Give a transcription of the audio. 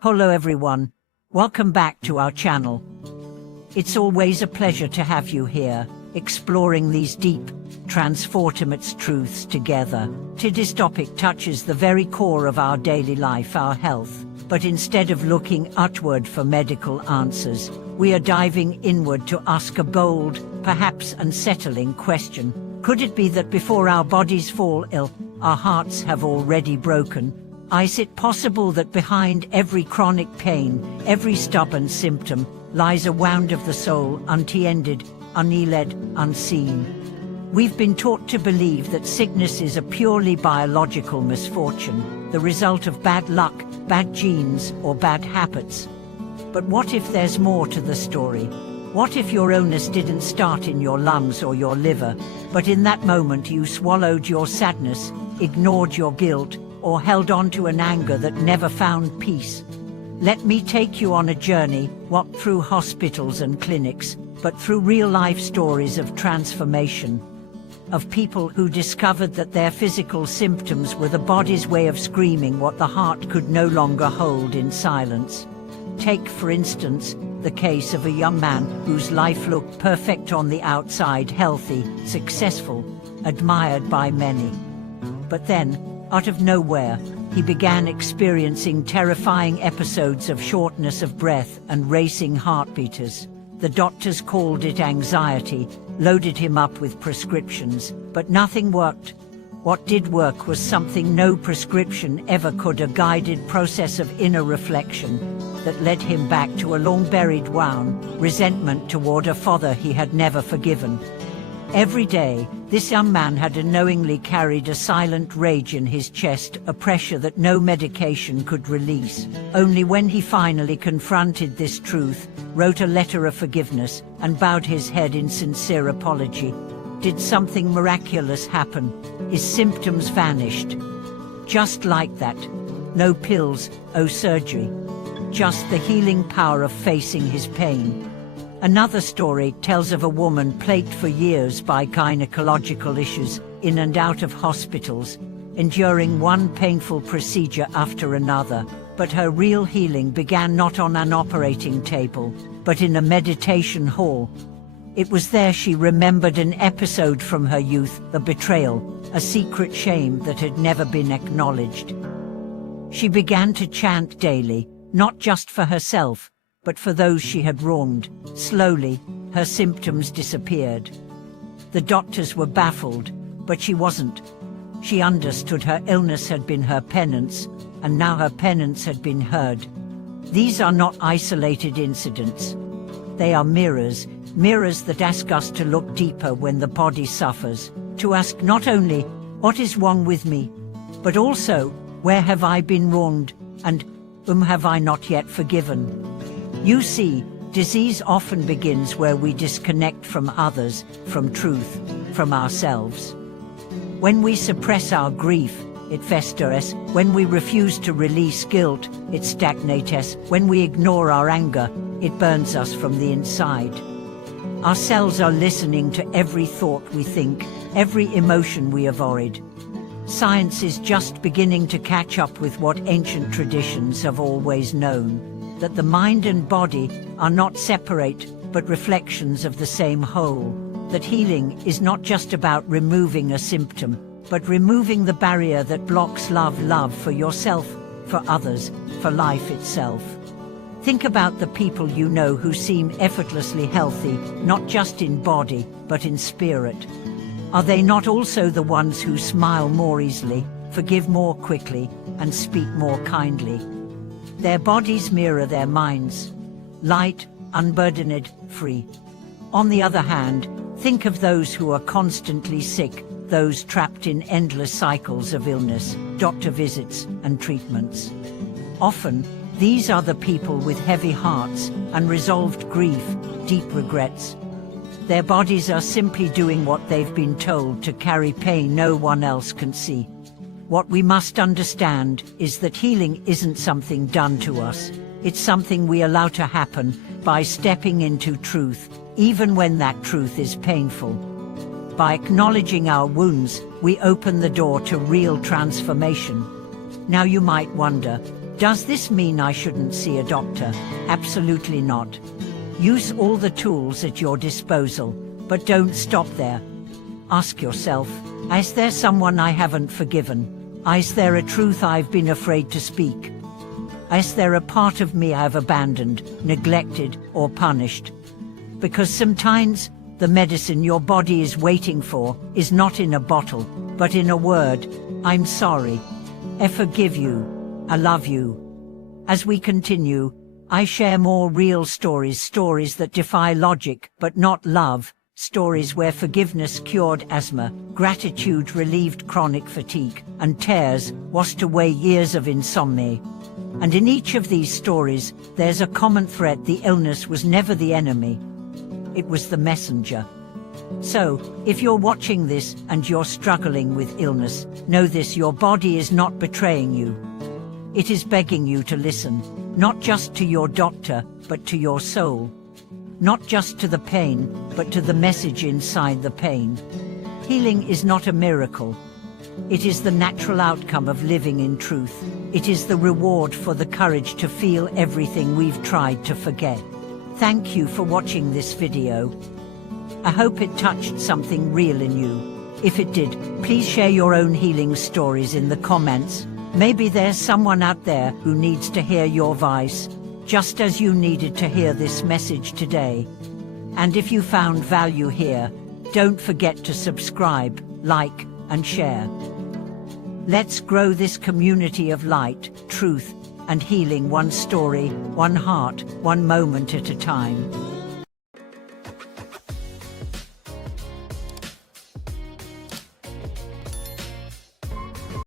Hello everyone, welcome back to our channel. It's always a pleasure to have you here, exploring these deep, transformative truths together. Today's topic touches the very core of our daily life, our health. But instead of looking outward for medical answers, we are diving inward to ask a bold, perhaps unsettling question. Could it be that before our bodies fall ill, our hearts have already broken? Is it possible that behind every chronic pain, every stubborn symptom, lies a wound of the soul, untended, unhealed, unseen? We've been taught to believe that sickness is a purely biological misfortune, the result of bad luck, bad genes, or bad habits. But what if there's more to the story? What if your illness didn't start in your lungs or your liver, but in that moment you swallowed your sadness, ignored your guilt, or held on to an anger that never found peace? Let me take you on a journey, not through hospitals and clinics, but through real-life stories of transformation, of people who discovered that their physical symptoms were the body's way of screaming what the heart could no longer hold in silence. Take, for instance, the case of a young man whose life looked perfect on the outside, healthy, successful, admired by many. But then, out of nowhere, he began experiencing terrifying episodes of shortness of breath and racing heartbeats. The doctors called it anxiety, loaded him up with prescriptions, but nothing worked. What did work was something no prescription ever could, a guided process of inner reflection that led him back to a long-buried wound, resentment toward a father he had never forgiven. Every day, this young man had unknowingly carried a silent rage in his chest, a pressure that no medication could release. Only when he finally confronted this truth, wrote a letter of forgiveness, and bowed his head in sincere apology, did something miraculous happen. His symptoms vanished. Just like that. No pills, no surgery. Just the healing power of facing his pain. Another story tells of a woman plagued for years by gynecological issues, in and out of hospitals, enduring one painful procedure after another. But her real healing began not on an operating table, but in a meditation hall. It was there she remembered an episode from her youth, a betrayal, a secret shame that had never been acknowledged. She began to chant daily, not just for herself, but for those she had wronged. Slowly, her symptoms disappeared. The doctors were baffled, but she wasn't. She understood her illness had been her penance, and now her penance had been heard. These are not isolated incidents. They are mirrors that ask us to look deeper when the body suffers, to ask not only, what is wrong with me, but also, where have I been wronged, and whom have I not yet forgiven? You see, disease often begins where we disconnect from others, from truth, from ourselves. When we suppress our grief, it festers. When we refuse to release guilt, it stagnates. When we ignore our anger, it burns us from the inside. Our cells are listening to every thought we think, every emotion we avoid. Science is just beginning to catch up with what ancient traditions have always known, that the mind and body are not separate, but reflections of the same whole. That healing is not just about removing a symptom, but removing the barrier that blocks love for yourself, for others, for life itself. Think about the people you know who seem effortlessly healthy, not just in body, but in spirit. Are they not also the ones who smile more easily, forgive more quickly, and speak more kindly? Their bodies mirror their minds, light, unburdened, free. On the other hand, think of those who are constantly sick, those trapped in endless cycles of illness, doctor visits, and treatments. Often, these are the people with heavy hearts, unresolved grief, deep regrets. Their bodies are simply doing what they've been told to carry pain no one else can see. What we must understand is that healing isn't something done to us. It's something we allow to happen by stepping into truth, even when that truth is painful. By acknowledging our wounds, we open the door to real transformation. Now you might wonder, Does this mean I shouldn't see a doctor? Absolutely not. Use all the tools at your disposal, but don't stop there. Ask yourself, is there someone I haven't forgiven? Is there a truth I've been afraid to speak? Is there a part of me I've abandoned, neglected, or punished? Because sometimes the medicine your body is waiting for is not in a bottle, but in a word. I'm sorry. I forgive you. I love you. As we continue, I share more real stories that defy logic but not love, stories where forgiveness cured asthma, gratitude relieved chronic fatigue, and tears washed away years of insomnia. And in each of these stories, there's a common thread: the illness was never the enemy. It was the messenger. So, if you're watching this and you're struggling with illness, know this: your body is not betraying you. It is begging you to listen, not just to your doctor, but to your soul. Not just to the pain, but to the message inside the pain. Healing is not a miracle. It is the natural outcome of living in truth. It is the reward for the courage to feel everything we've tried to forget. Thank you for watching this video. I hope it touched something real in you. If it did, please share your own healing stories in the comments. Maybe there's someone out there who needs to hear your voice, just as you needed to hear this message today. And if you found value here, don't forget to subscribe, like, and share. Let's grow this community of light, truth, and healing, one story, one heart, one moment at a time.